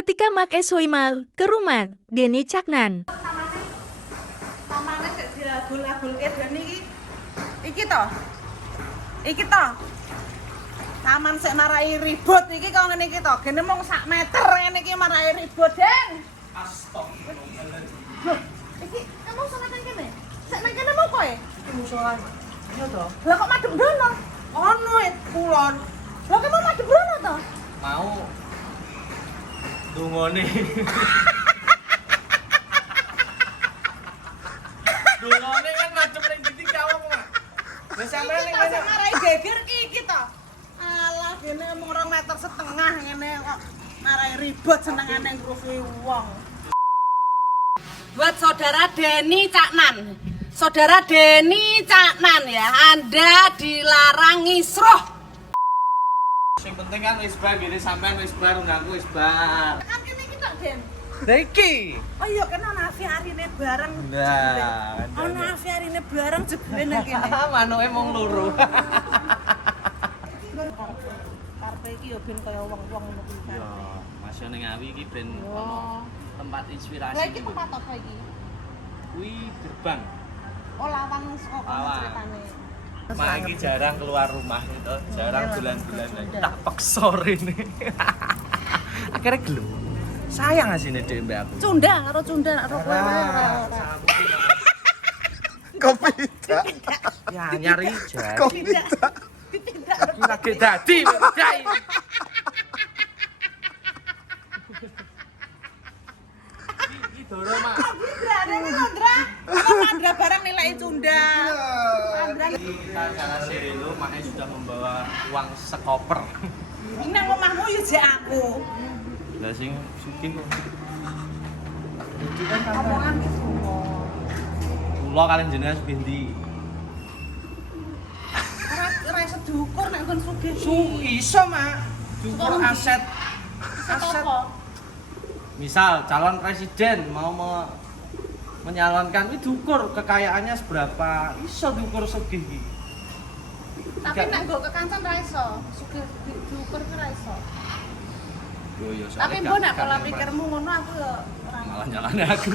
Ketika Mak Soimal ke rumah Denny Caknan. Pamane sik dilagul-lagulke Deni iki to. Iki to. Taman sik marai ribut iki kok ngene iki to. Gene mung sak meter ngene iki marai ribut, Den. Astagfirullah. Iki kamu sama nang kene? Sik nang kene mau kowe? Iki musola. Iya to. Lah kok madhep dono? Ono kulon. Lah kamu madhep dono to? Mau dungone. Dungone kan macam ning titik kawang, Mak. Lah sampeyan ning Iki to kene. sik marai geger iki to. Alah gene mung 2,5 meter ngene kok marai ribut senengane ngrufi wong. Buat saudara Denny Caknan. Saudara Denny Caknan ya, Anda dilarang ngisruh. Sing penting kan wis bar gini sampean wis bar undangku wis bar. Kan kene iki tok, Den. Lah iki. Oh iya kan ana afiarine bareng. Nah, Ana afiarine bareng jebule nang kene. manuke mung loro. Karepe iki yo ben kaya wong-wong ngono kuwi Yo, karepe. Mas yo ning Awi iki ben Yo. ono tempat inspirasi. Lah iki tempat apa iki? Kuwi gerbang. Oh lawan saka kono Lawan. ceritane. Mak iki jarang keluar rumah gitu, jarang Iya, bulan-bulan sudah. lagi. Tak peksa rene. Akhirnya gelem. Sayang asine dhek mbak aku. Cunda karo cunda karo kowe. Kopi tidak. Ya nyari jadi. Kopi tidak. Iki lagi dadi bedai. Iki doro, Mak. Berane iki Andra. Apa Andra barang nilai cunda. Andra Kita cara serelo, maknya sudah membawa uang sekoper. ini nang omahmu yo jek aku. Lah sing sugih kok. Omongan Kula kalian jenengan sepindi? ora iso diukur nek kon sugih. Iso, Mak. Diukur aset. Aset. Misal calon presiden mau menyalonkan itu diukur kekayaannya seberapa. Iso diukur sugih iki. Tapi nek nggo kekancan ra iso. Sugih diukur ki ra iso. Yo yo Tapi mbok nek pola pikirmu ngono aku yo ora malah nyalane aku.